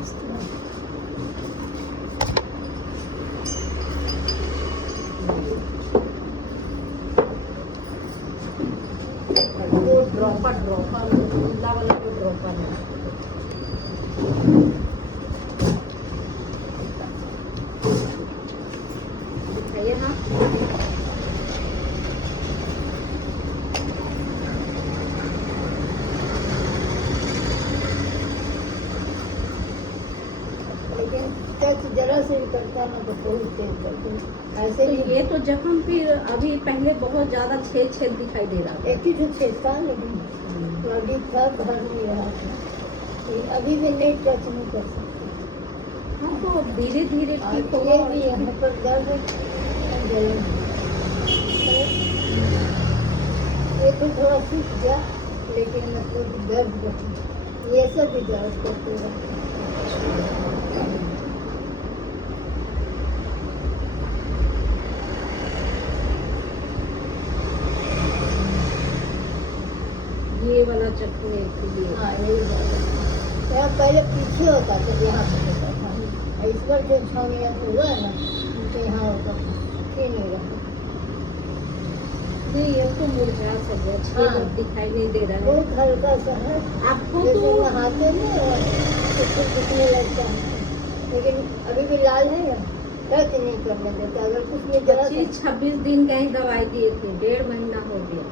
इस तरह। वो ड्रॉपर नीला वाला जो ड्रॉपर है, दिखाइए ना। लेकिन टच जरा से भी करता ना तो बहुत तेज करते हैं। ऐसे तो ही ये तो जख्म फिर अभी पहले बहुत ज्यादा छेद छेद दिखाई दे रहा था। एक ही जो छेद था, लेकिन बॉडी था, भर नहीं रहा था। ये अभी भी नहीं टच नहीं कर सकते। हाँ, तो धीरे धीरे ठीक और होगा। ये भी यहाँ पर दर्द है, जलन है। ये तो थोड़ा सूख गया, लेकिन मतलब दर्द है। ये सब भी दर्द करते रहते हैं। ये वाला चक्कर के लिए। हाँ, यही बात है। यहाँ पहले पीछे होता था, यहाँ पे होता था। इस बार जो छावनिया हुआ है ना, तो यहाँ होता था, ये नहीं रहा। नहीं, ये तो मुरझा सा गया, छेद हाँ। अब दिखाई नहीं दे रहा है। बहुत हल्का सा है, आपको जैसे तो नहाते में तो कुछ दिखने लगता है, लेकिन अभी भी लाल है या टच नहीं करने देता। अगर कुछ में जरा सा 25-26 दिन का ही दवाई दिए थे, 1.5 महीना हो गया।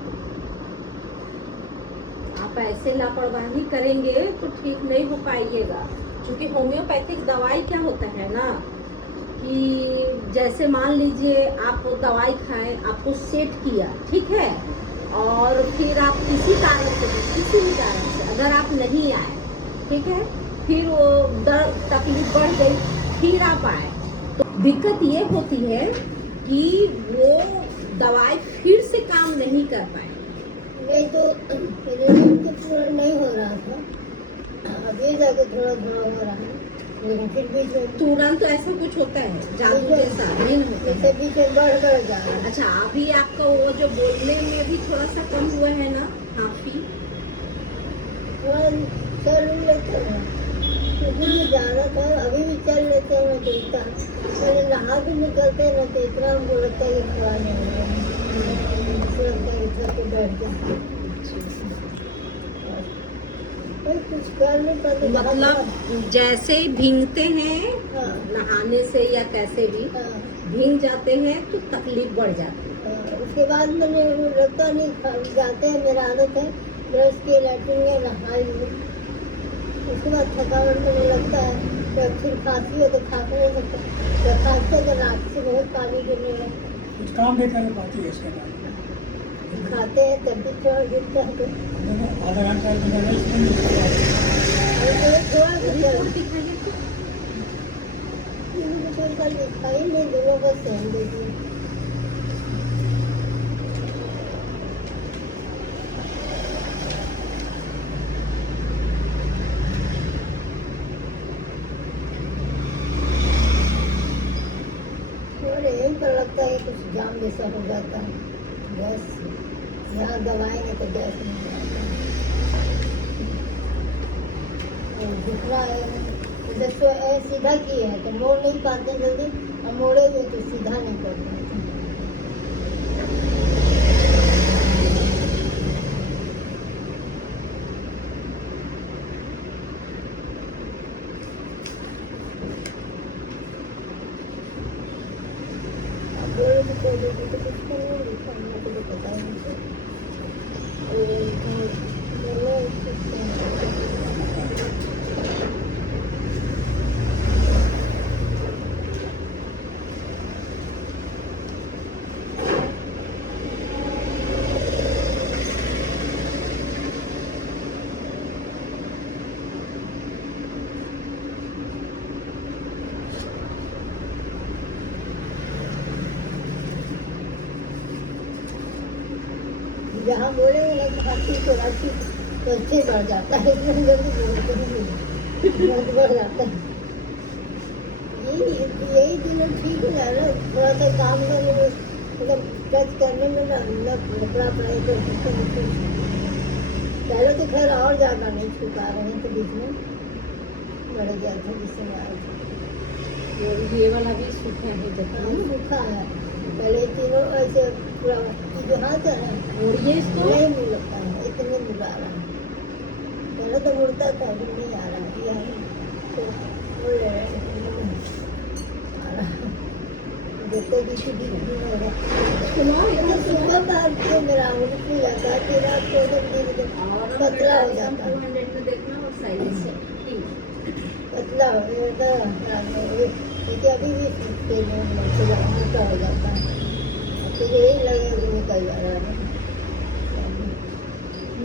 आप ऐसे लापरवाही करेंगे तो ठीक नहीं हो पाइएगा, क्योंकि होम्योपैथिक दवाई क्या होता है ना, कि जैसे मान लीजिए आप दवाई खाएं, आपको सेट किया, ठीक है, और फिर आप किसी कारण से, किसी भी कारण से अगर आप नहीं आए, ठीक है, फिर वो दर्द तकलीफ बढ़ गई, फिर आप आए, तो दिक्कत ये होती है कि वो दवाई फिर से काम नहीं कर पाए। नहीं तो रिजल्ट तो पूरा नहीं हो रहा था, अब ये जाके थोड़ा थोड़ा हो रहा है, लेकिन फिर भी जो तुरंत ऐसा कुछ होता है जादू जैसा नहीं होता है। जैसे बीच में बढ़ कर जा रहा है। अच्छा, अभी आपका वो जो बोलने में भी थोड़ा सा कम हुआ है ना, काफी। थोड़ा चल लेते हैं, क्योंकि भी जाना था, अभी भी चल लेते हैं। मैं देखता पहले नहा भी निकलते हैं ना, तो इतना हमको लगता है कि खड़ा नहीं हो रहा है, लगता है कि थक के बैठ जाए। कोई कुछ कर नहीं पाते, मतलब जैसे ही भींगते हैं हाँ। नहाने से या कैसे भी हाँ, भींग जाते हैं तो तकलीफ बढ़ जाती है। उसके बाद मैंने लगता नहीं, जाते हैं, मेरा आदत है ब्रश के लैट्रिन में नहा लिए, उसके बाद थकावट मुझे लगता है। तो फिर खांसी है तो खा नहीं सकता, तो खांसते तो नाक से बहुत पानी गिरने लगता है। कुछ काम नहीं कर पाती है इसके बाद। खाते हैं तब भी थोड़ा गिरता है, तो आधा घंटा एक घंटा रेस्ट नहीं कर पाती। थोड़ा गिरता रिपोर्ट है। दिखाइए तो। मुझे कल दिखाई नहीं, दोनों का सहन देती है। और यहीं पर लगता है कुछ जाम जैसा हो जाता है, गैस से। यहाँ दबाएंगे तो गैस नहीं जाता है। और झुकना है, जैसे सीधा किए हैं तो मोड़ नहीं पाते जल्दी, और मोड़ेंगे तो सीधा नहीं कर पाते। अब बोलो तो कोई देगी तो कुछ करेंगे, करने को तो पता ही नहीं चलता। बोलो कुछ जहाँ बोलेंगे ना खांसी तो राशि तो अच्छे बढ़ जाता है, इसमें जल्दी बोलते नहीं, बहुत बढ़ जाता है। यही दिनों ठीक है ना, थोड़ा सा काम करने में, मतलब टच करने में ना लकड़ा पड़े तो पहले तो खैर और ज़्यादा नहीं छू पा रहे हैं, तो बीच में बढ़ गया था जिसमें आया था। ये वाला भी सूखा है देखो। सूखा है, पहले तीनों ऐसे पूरा जो हाथ है ना, और ये इसको नहीं मिलता है, इतने मिला रहा है। पहले तो मुड़ता था, अभी नहीं आ रहा है, ये तो मुड़ रहा है, आ रहा है। देखते किसी भी नहीं हो रहा। सुनो इतना सुबह बाहर के मेरा आंगन खुल जाता है, फिर रात को एकदम धीरे धीरे और पतला हो जाता है, 200 में देखना और साइज से पतला हो जाता है। क्योंकि अभी भी मोटा हो जाता है, फिर यही लगे कि निकल जा रहा है।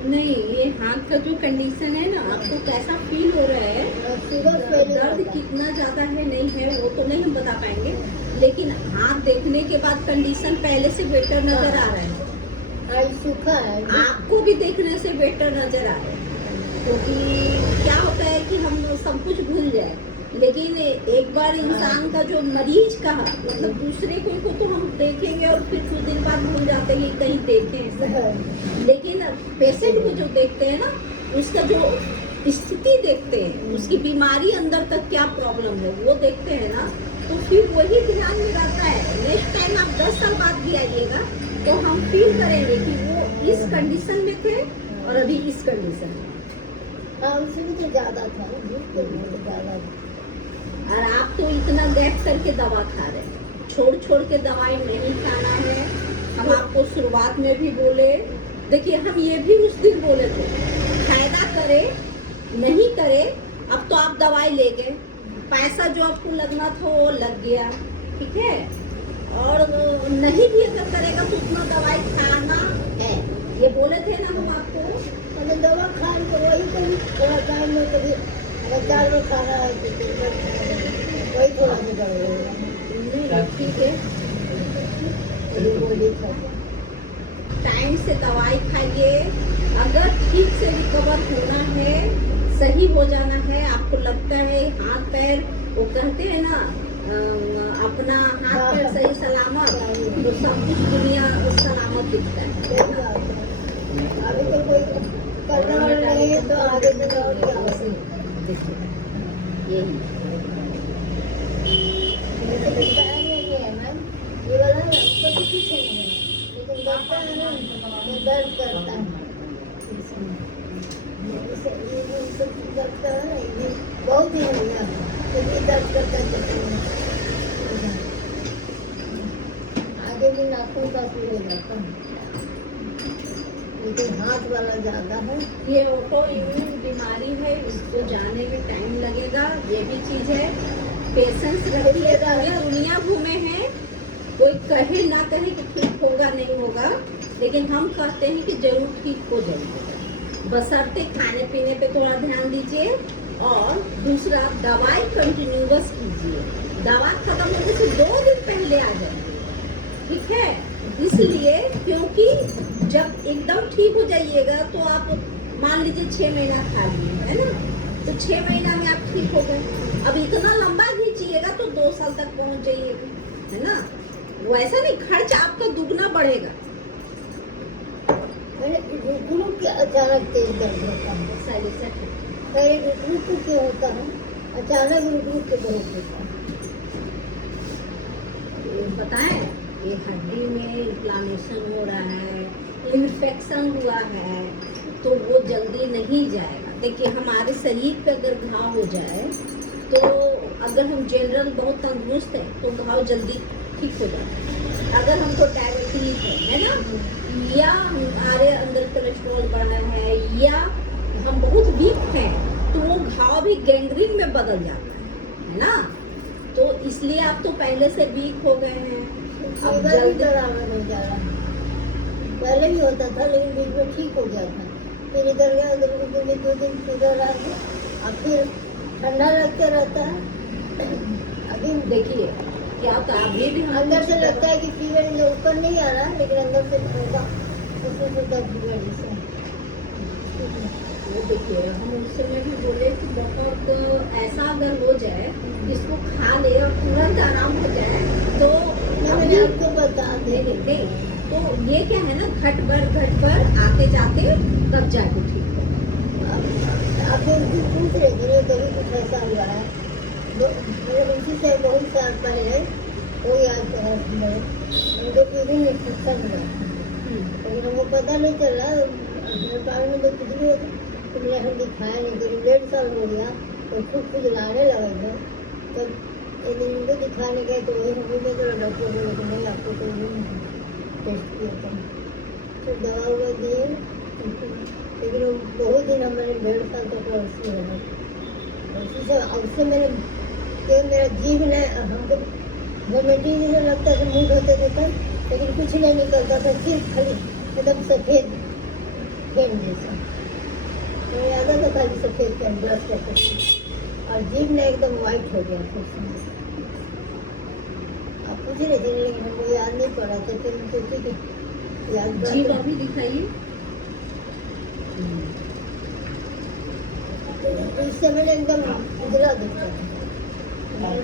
नहीं, ये हाथ का जो कंडीशन है ना, आपको कैसा फील हो रहा है, शुगर पहले दर्द होता है। कितना ज्यादा है नहीं है वो तो नहीं हम बता पाएंगे, लेकिन हाथ देखने के बाद कंडीशन पहले से बेटर नजर आ रहा है। आज सूखा है, आपको भी देखने से बेटर नजर आ रहा है, क्योंकि क्या होता है कि हम सब कुछ भूल जाए, लेकिन एक बार इंसान का जो मरीज का मतलब दूसरे को तो हम देखेंगे और फिर कुछ दिन बाद भूल जाते हैं कि कहीं देखे हैं, लेकिन पेशेंट को जो देखते हैं ना, उसका जो स्थिति देखते हैं, उसकी बीमारी अंदर तक क्या प्रॉब्लम है वो देखते हैं ना, तो फिर वही ध्यान में रहता है। नेक्स्ट टाइम आप 10 साल बाद भी आइएगा तो हम फील करेंगे कि वो इस कंडीशन में थे और अभी इस कंडीशन में। हाँ उसमें तो ज्यादा था, झूठ के लिए ज्यादा था। और आप तो इतना गैप करके दवा खा रहे हैं, छोड़ छोड़ के दवाई नहीं खाना है। हम आपको शुरुआत में भी बोले, देखिए हम ये भी उस दिन बोले थे, फायदा करे नहीं करे, अब तो आप दवाई ले गए, पैसा जो आपको लगना था वो लग गया, ठीक है, और नहीं भी अगर करेगा तो उतना दवाई खाना है, ये बोले थे ना हम आपको। अगर दवा खा तो वही कभी थोड़ा टाइम में कभी अगर 4 बार खाना है तो दिन भर वही थोड़ा सा करेगा। ठीक है, वही था। टाइम से दवाई खाइए, अगर ठीक से रिकवर होना है, सही हो जाना है, आपको लगता है हाथ पैर, वो कहते हैं ना अपना हाथ पैर सही सलामत, तो सब कुछ दुनिया सलामत दिखता है। अभी तो कोई करना वाला नहीं है तो आगे तो और क्या होगा। देखिए यही मुझे तो बताया नहीं है मैम, ये वाला ना उसका तो कुछ नहीं है, लेकिन दर्द है ना, ये दर्द करता है। ये सब दर्द कर रहा है, ये बहुत दिन हो गया, तो ये दर्द करता है। आगे भी नाखून का भी हो जाता है, लेकिन हाथ वाला ज्यादा है। ये ऑटो इम्यून बीमारी है, इसको जाने में टाइम लगेगा, ये भी चीज है, पेशेंस रखिए। पूरी दुनिया घूमे हैं, कोई कहे ना कहे कि ठीक होगा नहीं होगा, लेकिन हम कहते हैं कि जरूर ठीक हो जाएगा, बशर्ते खाने पीने पे थोड़ा ध्यान दीजिए, और दूसरा दवाई कंटिन्यूअस कीजिए, दवा खत्म होने से 2 दिन पहले आ जाएगी, ठीक है, इसलिए क्योंकि जब एकदम ठीक हो जाइएगा तो आप मान लीजिए 6 महीना खा लिए, है ना, तो 6 महीना में आप ठीक हो गए, अब इतना लंबा खींचिएगा तो 2 साल तक पहुंच जाइएगा, है ना, वैसा नहीं, खर्च आपका दुगना बढ़ेगा। रुक के अचानक तेज दर्द होता है, साइड इफेक्ट पहले रुक के होता है, अचानक रुक के बहुत होता है। बताएं, ये हड्डी में इन्फ्लामेशन हो रहा है, इन्फेक्शन हुआ है, तो वो जल्दी नहीं जाएगा। देखिए हमारे शरीर पे अगर घाव हो जाए, तो अगर हम जनरल बहुत तंदुरुस्त है तो घाव जल्दी ठीक हो जाता है। अगर हमको डायबिटीज है ना, या हमारे अंदर कोलेस्ट्रॉल बढ़ा है, या हम बहुत वीक हैं, तो वो घाव भी गैंग्रीन में बदल जाता है ना, तो इसलिए आप तो पहले से वीक हो गए हैं, अब इधर भी जल्दी बराबर हो जा रहा है, पहले भी होता था लेकिन बीच में ठीक हो गया था, फिर इधर गया उधर 2 दिन शुगर आ गया, और फिर ठंडा लगता रहता है। अभी देखिए क्या होता है, अभी भी हम अंदर से लगता है कि फीवर जो ऊपर नहीं आ रहा, लेकिन अंदर से होगा उसमें से दर्द हुआ जैसे। वो देखिए हम उस समय भी बोले कि बहुत ऐसा अगर हो जाए जिसको खा ले और तुरंत आराम हो जाए, तो मैंने आपको बता दे नहीं, तो ये क्या है ना, घट पर आते जाते तब जाके ठीक हो। आप उनकी पूछ रहे थे कभी कुछ ऐसा हुआ साल पहले कोई आज है उनको पूरी इंस्ट्रक्शन हुआ, लेकिन हमको पता नहीं चला। नेपाल में तो कुछ भी होता तुमने हम दिखाया नहीं, करीब 1.5 साल हो गया तो खुद खुजलाने लगे थे। तब एक दिन उनको दिखाने गए तो वही हमें में तो डॉक्टर बोले कि नहीं आपको कोई नहीं टेस्ट किया था, फिर दवा हुआ दिए। लेकिन वो बहुत दिन हमारे 1.5 साल तक उसी रहा। उसी से उससे मेरा जीभ ने हमको वोमिटिंग जैसा लगता था, मूड होते थे तब, लेकिन कुछ नहीं निकलता था, सिर्फ खाली एकदम सफ़ेद फेन जैसा। तो याद आता खाली सफ़ेद फेन ब्रश करते थे और जीभ ने एकदम वाइट हो गया था उसमें। आप पूछ रहे थे लेकिन हमको याद नहीं पड़ा था, फिर हम सोचे कि याद जीभ अभी दिखाइए। तो इससे मैंने एकदम उजला दिखता था।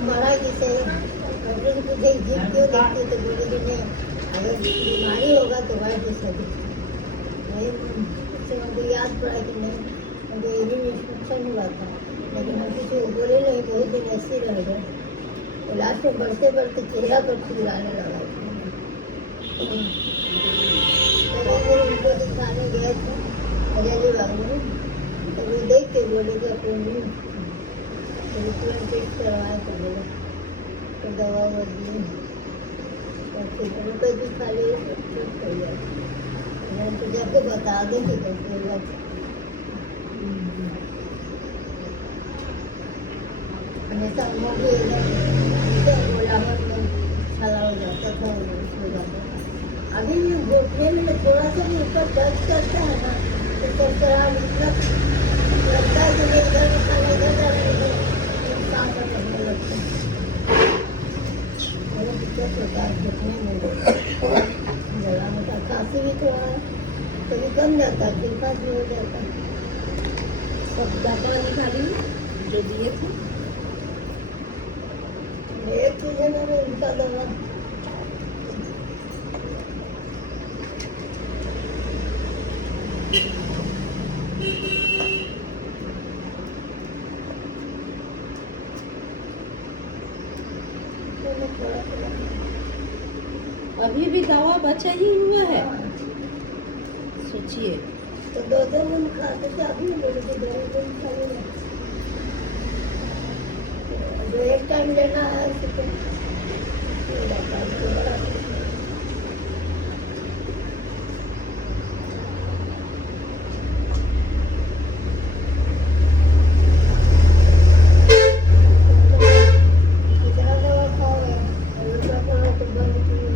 मरा जैसे डॉक्टर ने पूछे जीभ क्यों दिखती, तो बोले कि नहीं अगर बीमारी होगा तो वाइट जैसा दिखता है। उससे हमको याद पड़ा कि नहीं मुझे यूरिन इन्फेक्शन हुआ था, लेकिन हम किसी को बोले नहीं, बहुत दिन ऐसे ही रह गए। तो लास्ट में बढ़ते बढ़ते चेहरा पर खुजलाने लगा। तो वो उनको दिखाने गए थे अजय बाबू में, तो वो देख के बोले कि अपने टेस्ट करवाए तो बोले, तो दवा वो दी और फिर रुपये भी खा लिए तो ठीक हो गया। मैंने तो जाके बता दें कि कैसे हुआ। हमेशा मोटी गोलावन में छाला हो जाता था, हो जाता था। अभी भी घुटने में थोड़ा सा भी ऊपर दर्द करता है ना, तो चरचरा मतलब लगता है कि मेरे घर में खाना इधर जा रहा है, सांस करने लगता है। बहुत दिक्कत होता है घुटने में, गला में का खांसी भी थोड़ा है, कभी कम जाता है, फिर खांसी भी हो जाता है। सब दवा निकाली जो दिए थे। एक चीज़ है मैंने उनका दवा अभी भी दवा बचा ही हुआ है, सोचिए। तो 2 दिन खाते थे, अभी मेरे को 2 दिन खाने जो एक टाइम लेना है उसको कितना दवा खाओगे, रुपया पड़ा तो बंद किए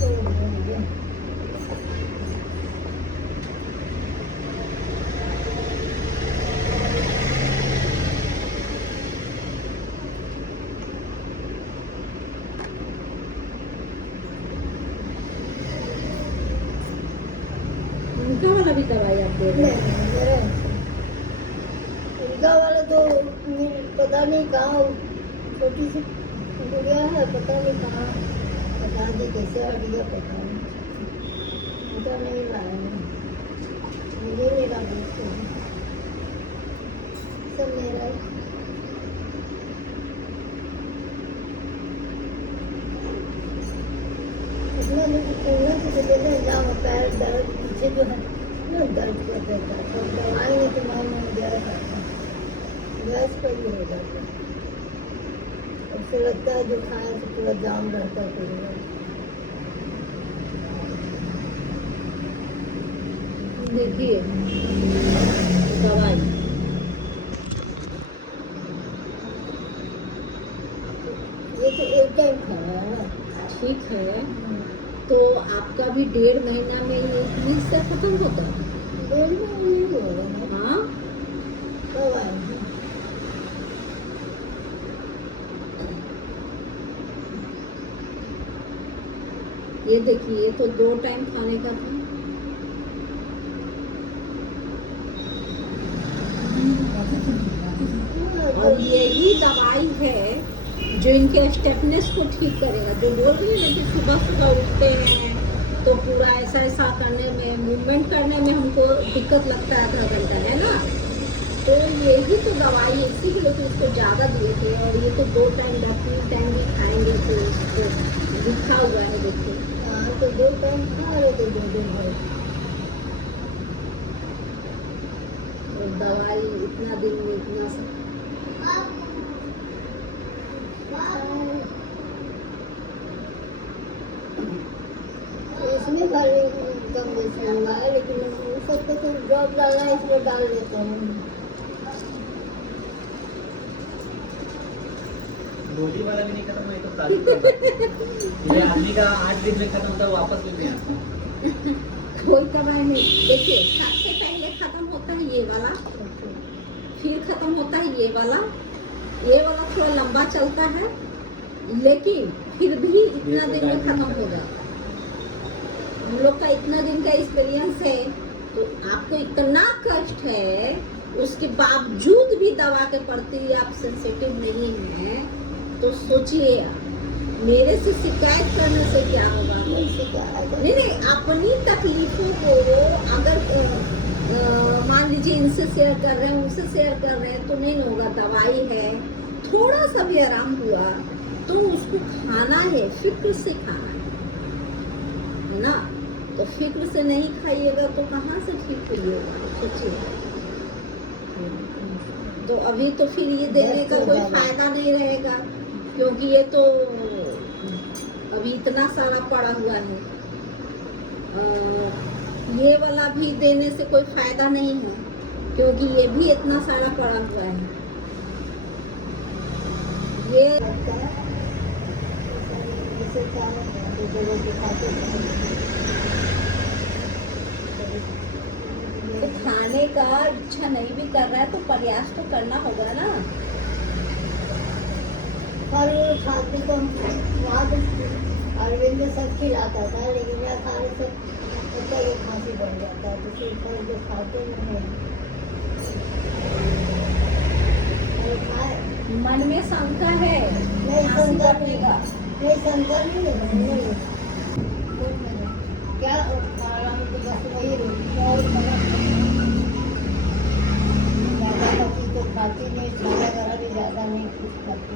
छोड़ देंगे। उनका वाला भी दवाई आप दे रहे हैं? उनका वाला तो पता नहीं कहाँ, छोटी सी गुड़िया है, पता नहीं कहाँ, पता नहीं कैसे हट गया, पता नहीं। उनका नहीं लाया मैं, मुझे मेरा दोस्त है, सब मेरा है। जहाँ पैर दर्द पीछे जो है ना दर्द कर देता है, तो दवाई तो मैं गैस आता है, गैस पर भी हो जाता है। उससे लगता है जो खाए तो पूरा जाम रहता है पूरा। देखिए दवाई ये तो एक टाइम खाना है ना। ठीक है, तो आपका भी 1.5 महीना में ये चीज से खत्म होता है। 1.5 महीना नहीं होगा ना, हाँ, कब आए हैं? ये देखिए, ये तो 2 टाइम खाने का था। और यही दवाई है जो इनके स्टेपनेस को ठीक करेगा। जो बोल रही है ना कि सुबह सुबह उठते हैं तो पूरा ऐसा ऐसा करने में, मूवमेंट करने में हमको दिक्कत लगता है, आधा घंटा है ना, तो यही तो दवाई है, इसीलिए तो इसको ज़्यादा दिए थे। और ये तो 2 टाइम 3 टाइम भी तो लिखा हुआ है देखिए। हाँ तो 2 टाइम खा रहे थे 2 दिन भर। और दवाई इतना दिन में इतना सब इसमें खाली कम बेसी हुआ है, लेकिन सबको तो ड्रॉप डालना है इसमें डाल देते हैं। गोली वाला भी नहीं खत्म हुआ, ये तो चालू कर रहा है। ये आदमी का 8 दिन में खत्म होता है, वापस भी नहीं आता। कोई दवाई नहीं। देखिए सबसे पहले खत्म होता है ये वाला, फिर खत्म होता है ये वाला थोड़ा लंबा चलता है, लेकिन फिर भी इतना दिन में खत्म हो जाता है। हम लोग का इतना दिन का एक्सपीरियंस है, तो आपको इतना कष्ट है, उसके बावजूद भी दवा के प्रति आप सेंसिटिव नहीं हैं, तो सोचिए मेरे से शिकायत करने से क्या होगा। नहीं, अपनी तकलीफों को अगर मान लीजिए इनसे शेयर कर रहे हैं, उनसे शेयर कर रहे हैं, तो नहीं होगा। दवाई है, थोड़ा सा भी आराम हुआ तो उसको खाना है, फिक्र से खाना है ना। तो फिक्र से नहीं खाइएगा तो कहाँ से ठीक होइएगा, सोचिए। तो अभी तो फिर ये देने का कोई फायदा नहीं रहेगा, क्योंकि ये तो अभी इतना सारा पड़ा हुआ है। ये वाला भी देने से कोई फायदा नहीं है, क्योंकि ये भी इतना सारा पड़ा हुआ है। ये तो खाने का इच्छा नहीं भी कर रहा है, तो प्रयास तो करना होगा ना। फल खाते तो वहाँ तो अरविंद सब खिलाता था, लेकिन यहाँ खाने से बच्चा ये खांसी बढ़ जाता है, तो फिर फल जो खाते नहीं। मन में शंका है, नहीं खांसी शंका बढ़ेगा। नहीं, शंका नहीं है। क्या खाना तो बस वही और ज़्यादा खाती तो खाती नहीं, खाना जरा भी ज़्यादा नहीं कुछ खाती।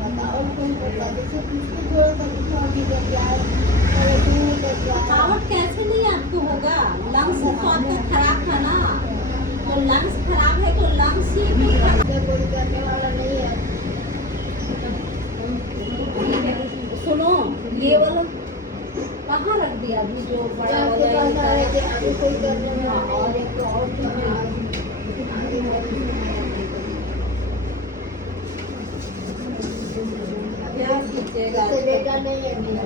बताओ कौन करता, जैसे किसको थोड़ा सा कुछ आगे कर जाए, अरे दूर कर जाए। थकावट कैसे नहीं आपको होगा? लंग्स तो आपका खराब था ना, तो लंग्स खराब है तो लंग्स ही कोई करने वाला नहीं है। सुनो, ये वाला कहाँ रख दिया अभी जो बड़ा आपके पास वाला आ रहे थे, है? अभी कोई करने वाला नहीं और है। एक तो और जो है, क्या कीजिएगा? इससे बेटा नहीं है मेरा।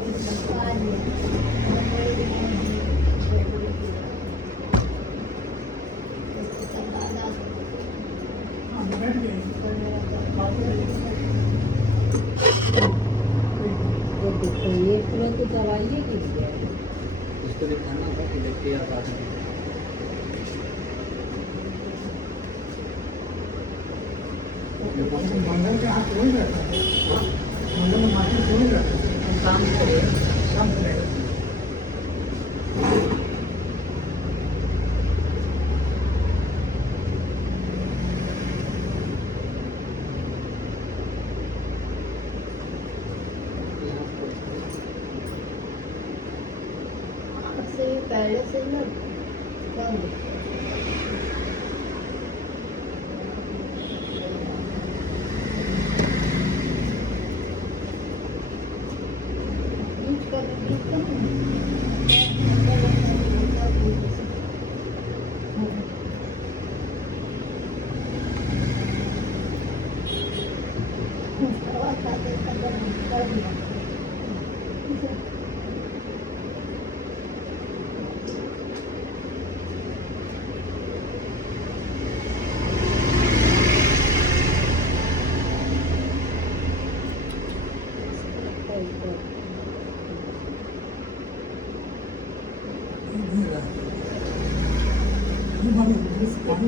बैठ गए तो देखो ये पूरा तो दवाई है किससे? इसको दिखाना होगा कि देखते हैं बाद में। मंगल के हाथ वही रहता है, मंगल में माटी वही रहता है, काम करिए। शाम को रहेगा। पहले से ना कम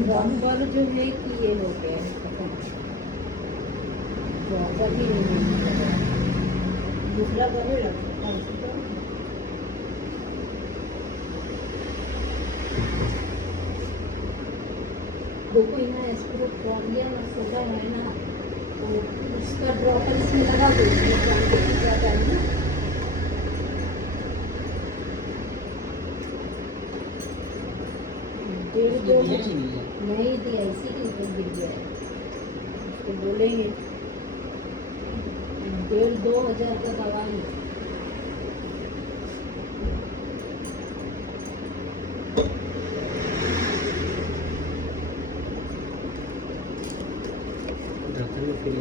प्रॉपर जो है कि ये हो गया है खत्म, प्रॉपर ही नहीं है। दूसरा करने लगता है। दो कोई ना एस्पिरोटोरिया ना सोडा है ना, तो उसका ड्रॉपर इसमें लगा दो, इसमें क्वांटिटी ज़्यादा है ना। डेढ़ उसने दो दिया ही नहीं है। नहीं दिया, इसी के ऊपर गिर गया है। उसको बोलेंगे 1,500-2,000 का दवाई। ढक्कन में फिर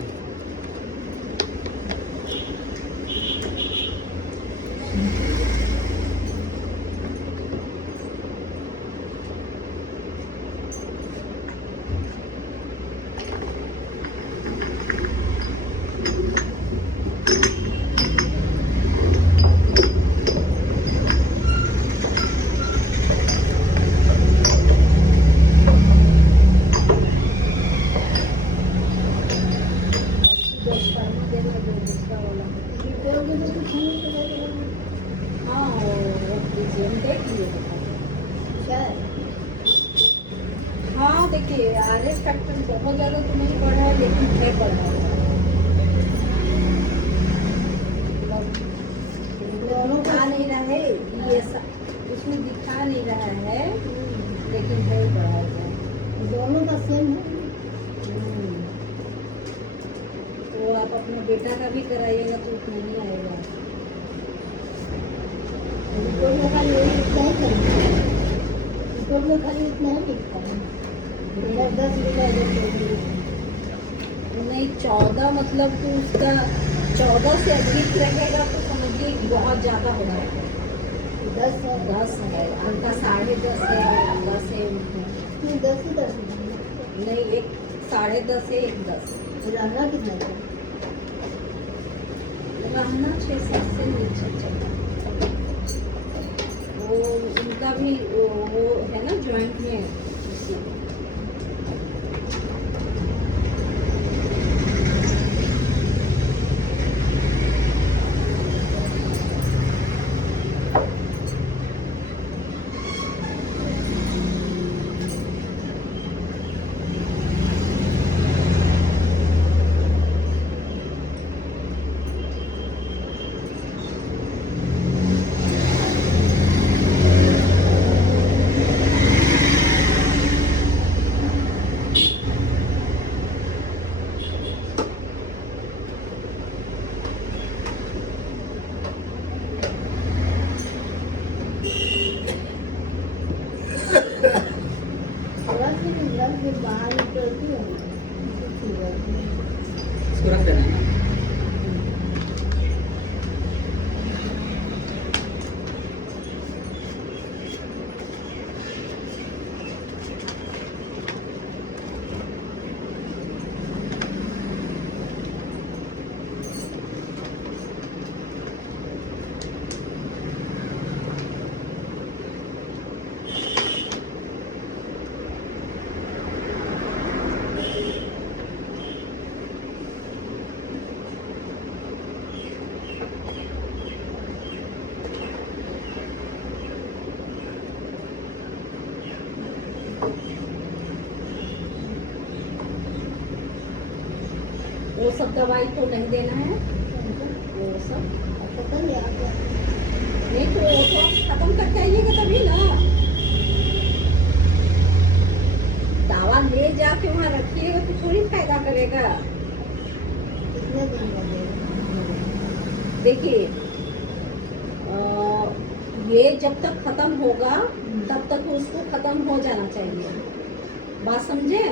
हाँ देखिए, आरएस फैक्टर बहुत ज़्यादा तो नहीं बढ़ा है, लेकिन है बढ़ा है। दोनों दिखा नहीं रहा है ये उसमें दिखा नहीं रहा है, लेकिन है बढ़ा है। दोनों का सेम है। तो आप अपने बेटा का भी कराइएगा तो उतना नहीं आएगा। रिपोर्ट में खाली वही इतना ही करेंगे, रिपोर्ट में खाली इतना ही दिखता है 10 नहीं 14 मतलब तो उसका 14 से अधिक रहेगा तो समझिए कि बहुत ज़्यादा हो रहा है। 10 है, उनका 10.5 है, 10 है, 10 ही 10 नहीं एक 10.5 है, एक 10 रहना कितना है? रहना 6-7 से नीचे चलता। वो उनका भी वो है ना जॉइंट में उसी में। बाहर निकलती है इसको रख देना है ना। वो सब दवाई तो नहीं देना है, वो सब पता नहीं आप नहीं तो वो तो खत्म करके आइएगा तभी ना। दवा ले जाके वहाँ रखिएगा तो थोड़ी फायदा करेगा। कितने दिन लगेगा? देखिए ये जब तक खत्म होगा तब तक उसको खत्म हो जाना चाहिए, बात समझे?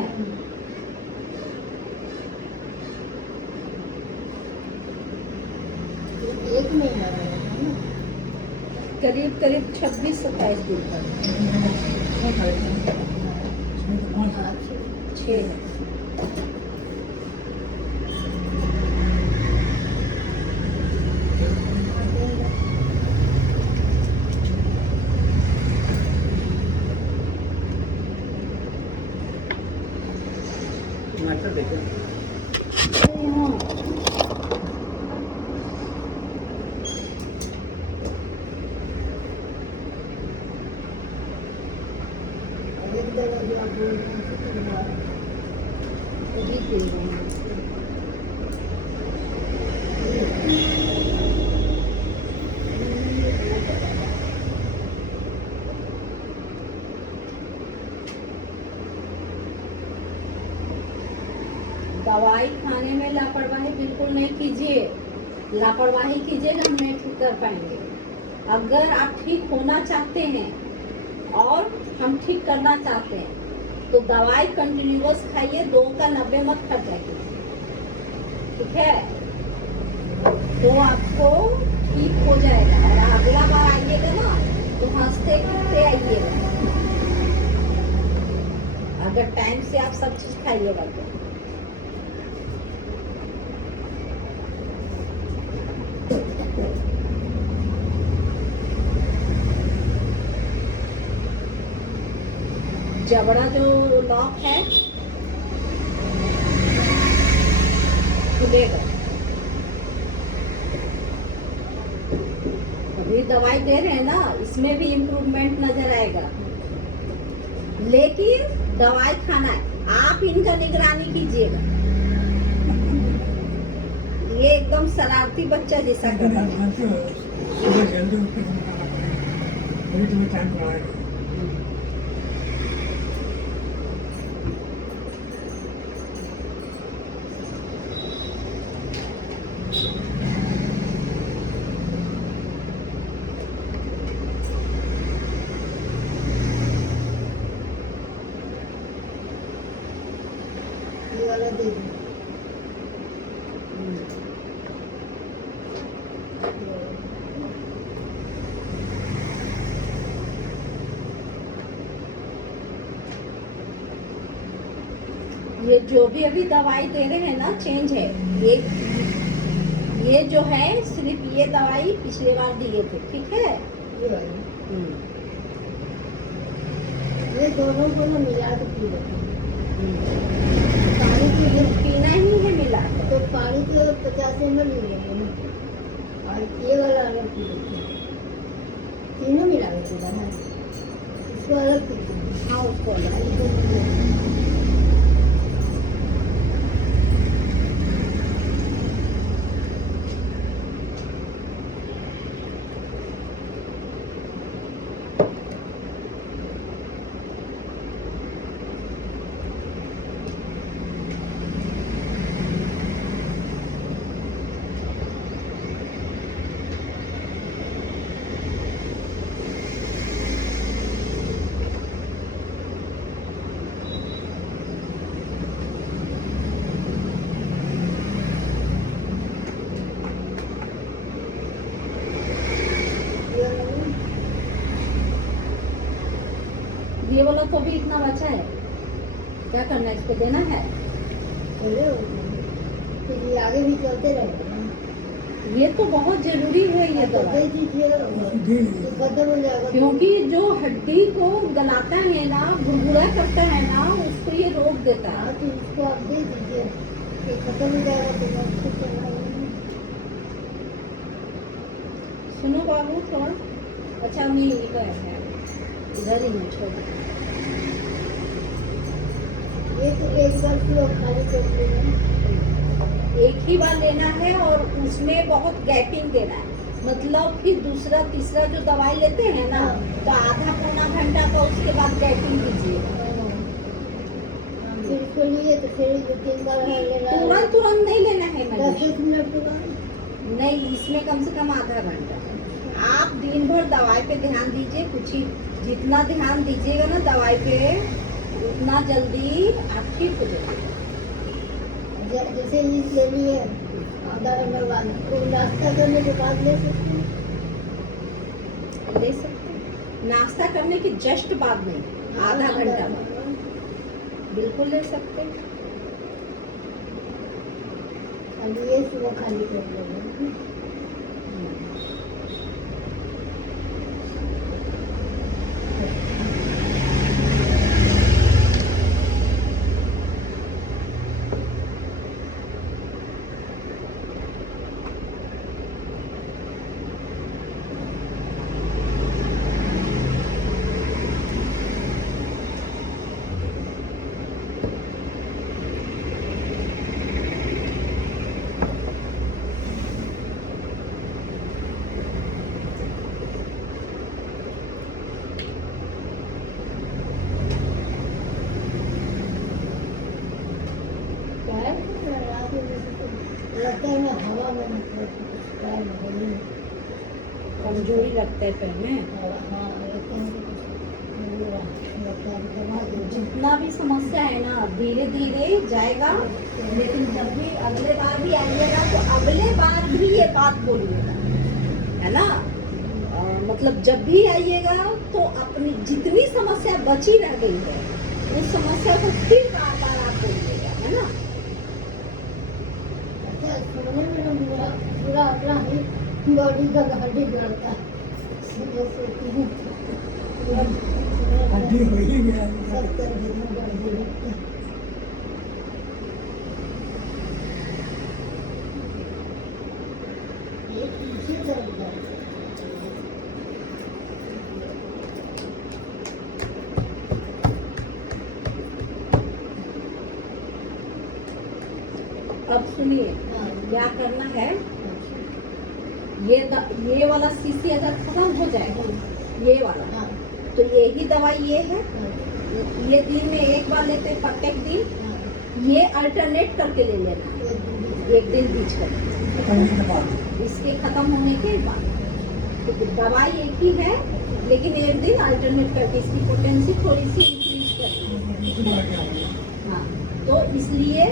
एक महीना रहेगा ना? करीब 26-27 दिन तक। अच्छा 6 टमाटर देखो। एक दवा जो आप बोल रहे हैं उसको दवा वही दे रहे हैं। दवाई खाने में लापरवाही बिल्कुल नहीं कीजिए। लापरवाही कीजिएगा हम नहीं ठीक कर पाएंगे। अगर आप ठीक होना चाहते हैं और हम ठीक करना चाहते हैं तो दवाई कंटिन्यूअस खाइए, 2 का 90 मत खर्चा कीजिए, ठीक है? तो आपको ठीक हो जाएगा और अगला बार आइएगा ना तो हंसते खेलते आइएगा, अगर टाइम से आप सब चीज खाइएगा तो। जबड़ा जो लॉक है खुलेगा। अभी दवाई दे रहे हैं ना, इसमें भी इम्प्रूवमेंट नजर आएगा, लेकिन दवाई खाना है, आप इनका निगरानी कीजिएगा। ये एकदम शरारती बच्चा जैसा कर रहा है। सुबह जल्दी उठ के खाना पड़ेगा, तभी तुम्हें टाइम पर आएगा। ये वाला दे दो। ये जो भी अभी दवाई दे रहे हैं ना चेंज है। ये जो है सिर्फ ये दवाई पिछले बार दिए थे, ठीक है? ये वाला ये दोनों को ना मिला के पी लो। पानी की ये पीना ही है मिला के। तो पानी के 50 ml ले लेंगे ना, और ये वाला अलग पी लेते हैं। तीनों मिला के पीना है, इसको अलग पी लेंगे। हाँ उसको अलग। इसको पी लेंगे। ये वाला तो भी इतना बचा है, क्या करना है, इसको देना है। चलो, फिर ये आगे भी चलते रहेंगे ना। ये तो बहुत जरूरी है ये तो दवाई, दे दीजिए, तो खत्म हो जाएगा। क्योंकि जो हड्डी को गलाता है ना, गुड़गुड़ा करता है ना, उसको ये रोक देता है। हाँ, तो इसको आप दे दीजिए, ये खत्म हो जाएगा तो मैं उसको चलाऊंगी। सुनो बाबू थोड़ा, अच्छा मैं इधर है, इधर ही नहीं छोड़। ये तो एक बार फिर खाली कर लेना। एक ही बार लेना है और उसमें बहुत गैपिंग देना है, मतलब कि दूसरा तीसरा जो दवाई लेते हैं ना तो आधा पौना घंटा का उसके बाद गैपिंग कीजिए। फिर इसको लिए तो फिर 2-3 बार है लेना है। तुरंत तुरंत नहीं लेना है मैडम, 10 मिनट के बाद। नहीं, इसमें कम से कम आधा घंटा। आप दिन भर दवाई पे ध्यान दीजिए, कुछ ही जितना ध्यान दीजिएगा ना दवाई पे उतना जल्दी आप ठीक हो जाएंगे। जैसे ये ले लिए आधा घंटा बाद, तो नाश्ता करने के बाद ले सकते हैं। ले सकते हैं, नाश्ता करने के जस्ट बाद नहीं, आधा घंटा बाद बिल्कुल ले सकते हैं। खाली ये सुबह खाली कर लेंगे। पैर में नहीं। कमजोरी लगता है पैर में। हाँ, लेकिन लगता है कि दवा दे दो। जितना भी समस्या है ना धीरे धीरे जाएगा, लेकिन जब भी अगले बार भी आइएगा तो अगले बार भी ये बात बोलिएगा, है ना। मतलब जब भी आइएगा तो अपनी जितनी समस्या बची रह गई है उस समस्या को फिर बार बार आप बोलिएगा, है ना। अच्छा, सोने में ना पूरा पूरा अपना ही बॉडी का हड्डी बढ़ता है। सुबह सोती हूँ, हड्डी हो ही गया है। सब तरह की बॉडी बढ़ता है। ये पीछे दर्द है। अब सुनिए हाँ, क्या करना है। ये वाला सीसी अगर खत्म हो जाएगा, ये वाला, हाँ, तो यही दवाई ये है। हाँ, ये दिन में एक बार लेते हैं प्रत्येक दिन, हाँ, ये अल्टरनेट करके ले लेना, एक दिन बीच कर, करने के बाद इसके खत्म होने के बाद। तो दवाई एक ही है लेकिन एक दिन अल्टरनेट करके इसकी पोटेंसी थोड़ी सी इंक्रीज करनी दूसरी बार क्या होगा? है। हाँ, तो इसलिए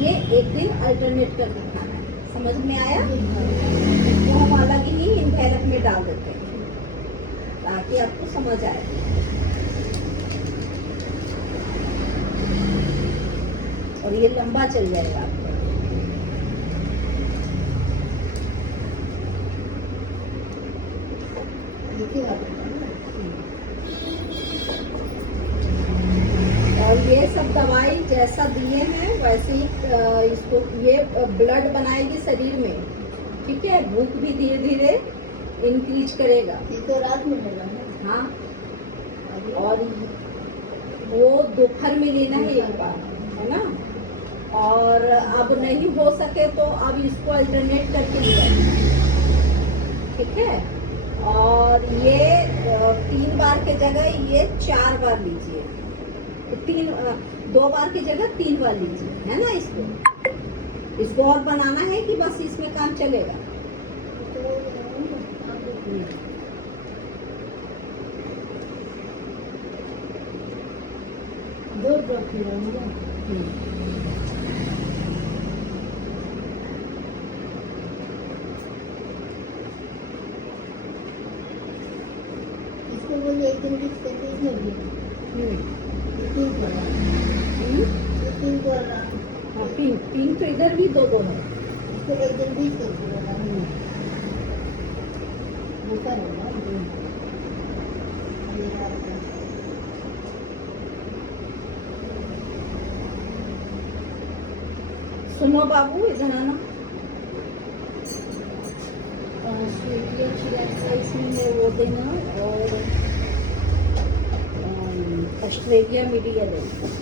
ये एक दिन अल्टरनेट करके खाना है। समझ में आया? तो हम अलग ही इनहेलर में डाल देते हैं ताकि आपको समझ आए। और ये लंबा चल जाएगा आपका। देखिए आप। और ये सब दवाई जैसा दिए हैं वैसे ही इसको ये ब्लड बनाएगी शरीर में, ठीक है। भूख भी धीरे धीरे इंक्रीज करेगा। ये तो रात में लगा है। हाँ, और वो दोपहर में लेना है एक बार, है ना। और अब नहीं हो सके तो अब इसको अल्टरनेट करके लिया, ठीक है। और ये 3 बार के जगह ये 4 बार लीजिए, 2 बार की जगह 3 बार लीजिए, है ना। इसको और बनाना है कि बस इसमें काम चलेगा। दो ड्रॉप खिलाऊंगा। इसको बोलिए एक दिन बीच करके इसमें भी तीन कर रहा तीन कर रहा हाँ, पिन तो इधर भी 2 है। इसको एक दिन बीच करके रहा भूखा रहना। सुनो बाबू, इधर आना। स्वीटिया चिराग इसमें वो देना और ऑस्ट्रेलिया मीडिया देना।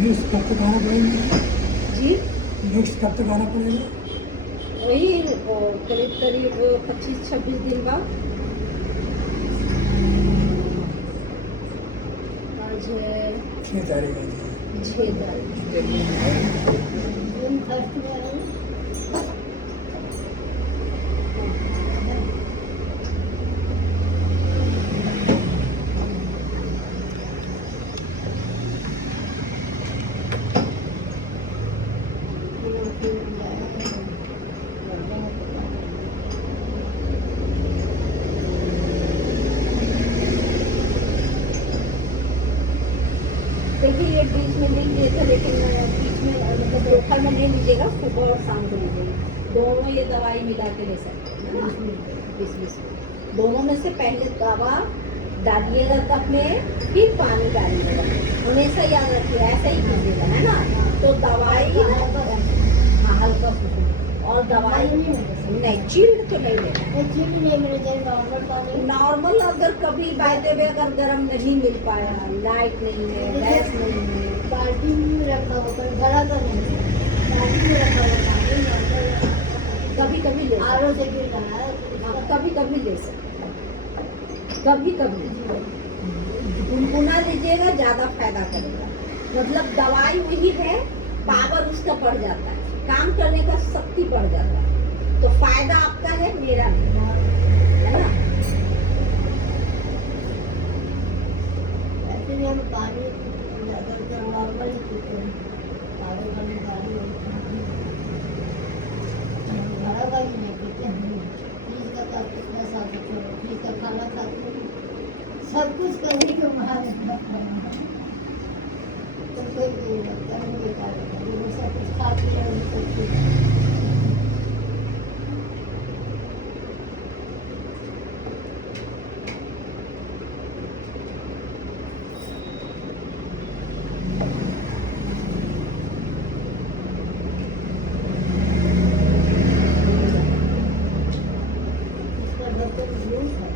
नेक्स्ट कब तक आना पड़ेगा? जी, नेक्स्ट कब तक आना पड़ेगा? वही करीब करीब 25-26 दिन बाद। आज है 6 तारीख है। 6 तारीख। जून फर्स्ट में आया देखिए ये बीच में नहीं लिए थे, लेकिन बीच में मतलब दोपहर में नहीं लीजिएगा, सुबह और शाम को लीजिएगा। दोनों ये दवाई मिला के ले सकते हैं, है ना। 20-20 दोनों में से पहले दवा डालिएगा कप में, फिर पानी डालिएगा। हमेशा याद रखिए, ऐसा ही कीजिएगा, है ना। तो दवाई हाँ हल्का सुसुम, और दवाई नहीं चिल्ड तो नहीं लेना। नॉर्मल पानी नॉर्मल अगर कभी बाय द वे अगर गर्म नहीं मिल पाया, लाइट नहीं है, गैस नहीं है, बाल्टी में रखा हुआ पर भरा तो नहीं बाल्टी में रखा हुआ पानी नॉर्मल कभी कभी ले सकते आरो से गिर रहा है हैं, कभी कभी ले सकते हैं, कभी कभी गुनगुना लीजिएगा, ज्यादा फायदा करेगा। मतलब दवाई वही है, पावर उसका बढ़ जाता है, काम करने का शक्ति बढ़ जाता है, तो फायदा आपका है, मेरा नहीं है ना। ऐसे भी हम पानी ज्यादातर नॉर्मल ही पीते हैं, पानी वाली पानी बड़ा पानी नहीं पीते हैं। फ्रिज का तो कितना साफ छोड़ो, फ्रिज का खाना खाते हैं, सब कुछ करने के बाद तो कोई नहीं लगता है, बेकार लगता है, सब कुछ खा पी रहे हैं, सब कुछ। इसका बर्तन यूज है,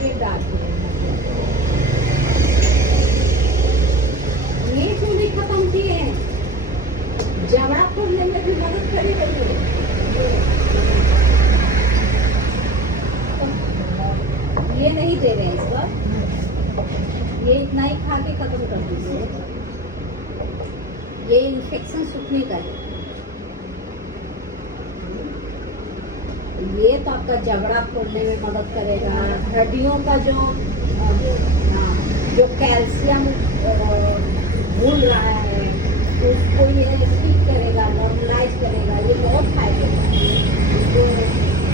ये डाल दिया। ये क्यों नहीं खत्म किए हैं, जबड़ा खोलने में भी मदद करेगा ये नहीं दे रहे हैं इस बार, ये इतना ही खा के खत्म कर दीजिए, ये इन्फेक्शन सूखने का है। ये तो आपका जबड़ा खोलने में मदद करेगा, हड्डियों का जो कैल्शियम भूल रहा है उसको ये ठीक करेगा, नॉर्मलाइज करेगा, ये बहुत फायदे है इसको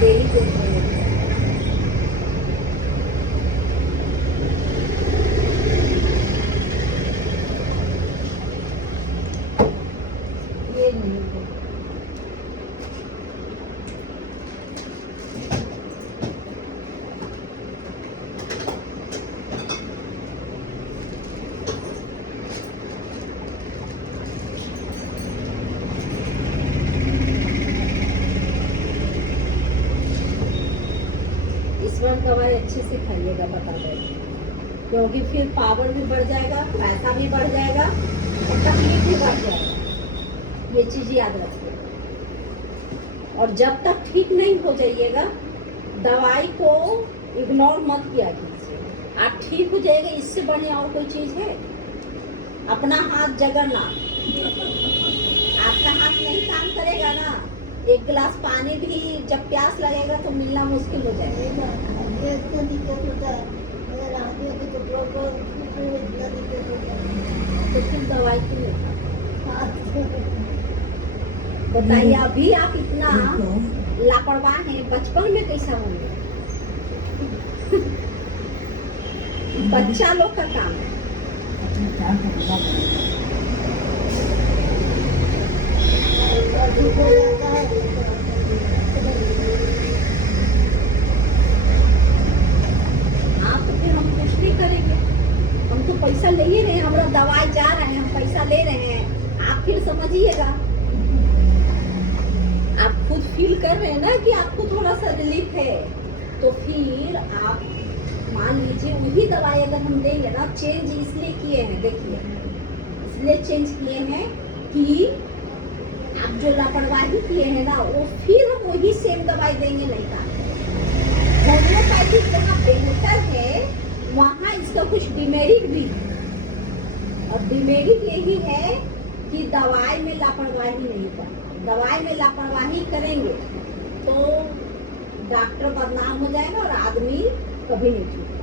डेली देते हैं। ये नहीं है। इसमें दवाई अच्छे से खाइएगा, बता दें, क्योंकि फिर पावर भी बढ़ जाएगा, पैसा भी बढ़ जाएगा और तकलीफ भी बढ़ जाएगा, ये चीज याद रखिए। और जब तक ठीक नहीं हो जाइएगा, दवाई को इग्नोर मत किया कीजिए। आप ठीक हो जाएगा, इससे बढ़िया और कोई चीज है? अपना हाथ जगरना, आपका हाथ नहीं काम करेगा ना, एक गिलास पानी भी जब प्यास लगेगा तो मिलना मुश्किल हो जाएगा। ये इतना दिक्कत होता है, अगर आदमी को तो प्रॉपर इतना दिक्कत होता है, तो फिर दवाई क्यों नहीं खाते? हाथ से बताइए, अभी आप इतना लापरवाह हैं, बचपन में कैसा होंगे? बच्चा लोग का काम है। अपने प्यार को पूरा करेगा। धूप हो जाता है, हाँ, तो फिर हम कुछ नहीं करेंगे, हम तो पैसा ले ही रहे हैं, हमारा दवाई जा रहे हैं, हम पैसा ले रहे हैं, आप फिर समझिएगा, आप खुद फील कर रहे हैं ना कि आपको थोड़ा सा रिलीफ है, तो फिर आप मान लीजिए वही दवाई अगर हम देंगे ना, चेंज इसलिए किए हैं, देखिए इसलिए चेंज किए हैं कि आप जो लापरवाही किए हैं ना, वो फिर हम वही सेम दवाई देंगे नहीं का। होम्योपैथिक जहाँ बेहतर है वहाँ इसका कुछ डिमेरिट भी है, और डिमेरिट यही है कि दवाई में लापरवाही नहीं करना। दवाई में लापरवाही करेंगे तो डॉक्टर बदनाम हो जाएगा और आदमी कभी नहीं छूटेगा।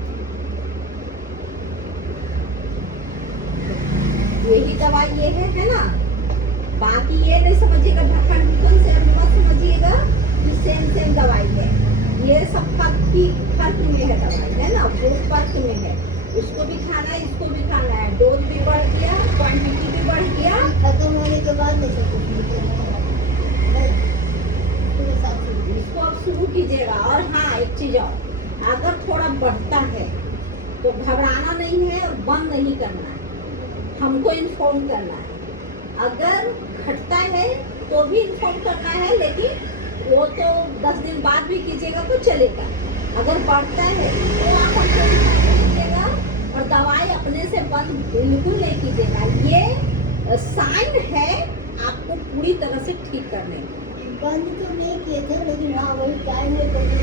यही दवाई ये है ना, बाकी ये नहीं समझिएगा ढक्कन ढक्कन से मत समझिएगा कि सेम दवाई है, ये सब फर्क में है दवाई, है ना, वो फर्क में है, उसको भी खाना है, इसको भी खाना है, डोज भी बढ़ गया, क्वांटिटी भी बढ़ गया, खत्म होने के बाद में सब कुछ मिलते हैं, इसको आप शुरू कीजिएगा। और हाँ, एक चीज और, अगर थोड़ा बढ़ता है तो घबराना नहीं है और बंद नहीं करना है, हमको इन्फॉर्म करना है। अगर घटता है तो भी इन्फॉर्म करना है, लेकिन वो तो 10 दिन बाद भी कीजिएगा तो चलेगा। अगर बढ़ता है तो आप हमको इन्फॉर्म कीजिएगा और दवाई अपने से बंद बिल्कुल नहीं कीजिएगा। ये साइन है आपको पूरी तरह से ठीक करने में। बंद तो नहीं किए थे, लेकिन हाँ वही टाइम में कभी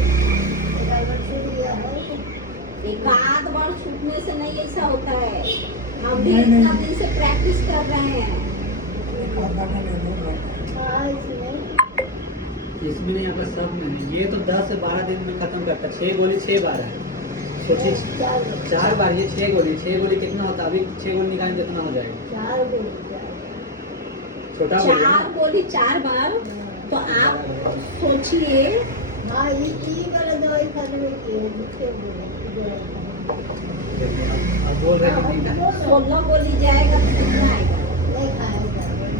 गड़बड़ छूट गया है। एक आध बार छूटने से नहीं ऐसा होता है। हम भी नहीं, इतना नहीं। दिन से प्रैक्टिस कर रहे हैं। हाँ इसमें इसमें नहीं आता, सब में है। ये तो 10 से 12 दिन में खत्म करता है। 6 गोली 6 बार है, सोचिए 4 बार, ये 6 गोली, 6 गोली कितना होता है? अभी 6 गोली निकालें कितना हो जाएगा? 4 दिन छोटा गोली है ना? 4 गोली 4 बार, तो आप सोचिए। हाँ ये वाला दवाई खाने में किए जिसके अब बोल रहे हैं कितनी 16 गोली जाएगा तो कितना आएगा? नहीं खाया जाए।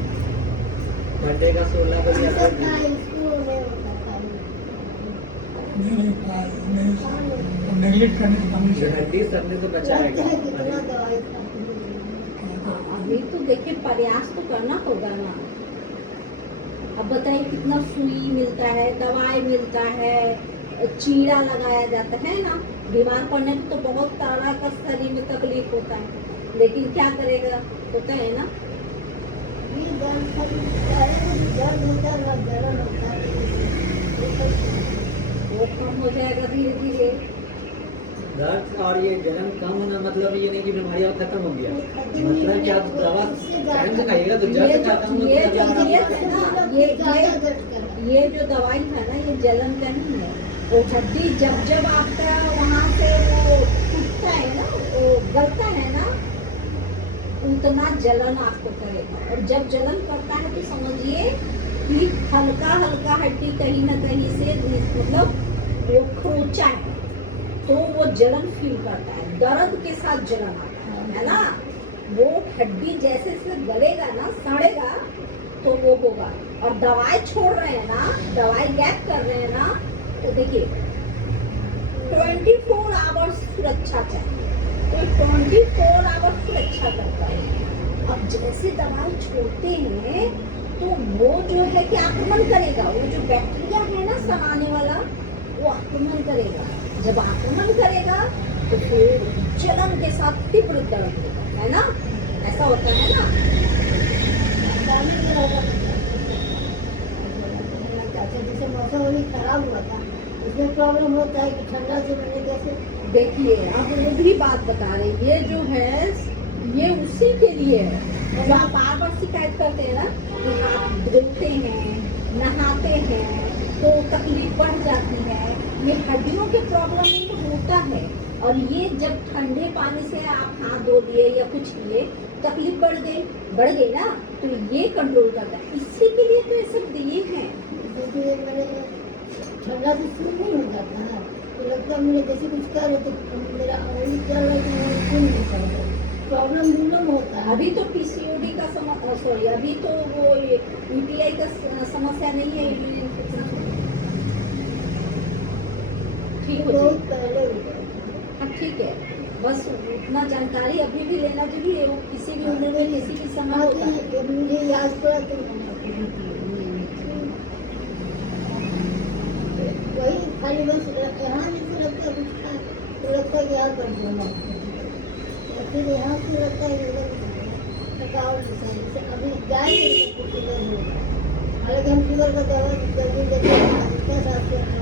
बर्थडे का 16 गोली सब आता है। खाए, इसको नहीं होता खाने। नेगलेक्ट करने की कमी से हड्डी सड़ने से बचा लगता है कितना है। दवाई खाते हैं। अभी तो देखिए प्रयास तो करना होगा ना। अब बताइए कितना सुई मिलता है, दवाई मिलता है, चीरा लगाया जाता है ना। बीमार पड़ने में तो बहुत तरह का शरीर में तकलीफ होता है, लेकिन क्या करेगा, होता है ना। ये दर्द खाली दर्द होता है ना, जलन होता है। वो कम हो जाएगा धीरे धीरे। दर्द और ये जलन कम होना मतलब ये नहीं कि बीमारी अब खत्म हो गया। मतलब कि आप दवा टाइम से खाइएगा तो जड़ से खत्म हो ये जो जाएगा। ये है ना, ज़्यादा दर्द कर रहा है। ये जो दवाई है ना, ये जलन का नहीं है। वो हड्डी जब जब आपका वहाँ से वो टूटता है ना, वो गलता है ना, उतना जलन आपको करेगा। और जब जलन करता है तो समझिए कि हल्का हल्का हड्डी कहीं ना कहीं से मतलब वो खोचा है, तो वो जलन फील करता है। दर्द के साथ जलन आता है ना। वो हड्डी जैसे से गलेगा ना, सड़ेगा, तो वो होगा। और दवाई छोड़ रहे हैं ना, दवाई गैप कर रहे हैं ना, तो देखिए 24 आवर्स सुरक्षा चाहिए, तो 24 आवर्स सुरक्षा करता है। अब जैसे दवाई छोड़ते हैं तो वो जो है कि आक्रमण करेगा, वो जो बैक्टीरिया है ना समाने वाला, वो आक्रमण करेगा। जब आक्रमण करेगा तो फिर जलन के साथ तीव्र दर्द होगा, है ना। ऐसा होता है ना। पानी में होगा। अच्छा जैसे मौसम अभी खराब हुआ था, उसमें प्रॉब्लम होता है कि ठंडा से मैंने कैसे देखिए आप वो भी बात बता रहे हैं, ये जो है ये उसी के लिए है। जब आप बार बार शिकायत करते हैं ना कि आप धोते हैं, नहाते हैं, तो तकलीफ बढ़ जाती है। ये हड्डियों के प्रॉब्लम तो होता है। और ये जब ठंडे पानी से आप हाथ धो लिए या कुछ लिए, तकलीफ बढ़ गई ना, तो ये कंट्रोल करता है। इसी के लिए तो ये सब दिए हैं। क्योंकि मैंने ठंडा से शुरू नहीं हो जाता है, तो लगता है मैंने जैसे कुछ कर तो मेरा अंगुली चल रहा है तो मैं सुन नहीं पा रहा। प्रॉब्लम दूर होता है। अभी तो पीसीओडी का सॉरी, अभी तो वो यूटीआई का समस्या नहीं है। यूरिन इन्फेक्शन ठीक हो बहुत जाएगी। पहले हो गया। हाँ ठीक है, बस उतना जानकारी अभी भी लेना चाहिए। वो किसी भी उम्र में किसी भी समय होता है। जब मुझे याद पड़ा तो वही खाली बस यहाँ जैसे लगता है कुछ खाए तो लगता है कि यहाँ कर बोला, फिर यहाँ से लगता है थकावट जैसे अभी जाए हालांकि हम शुगर का दवा जल्दी देते हैं।